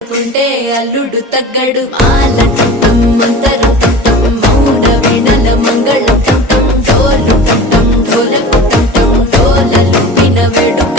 కుంటే అల్లుడు తగ్గడు మాల చుట్టం మంతరు చుట్టం మౌన వీణల మంగళ చుట్టం డోలు చుట్టం డోలకు చుట్టం డోలలు విన వేడుక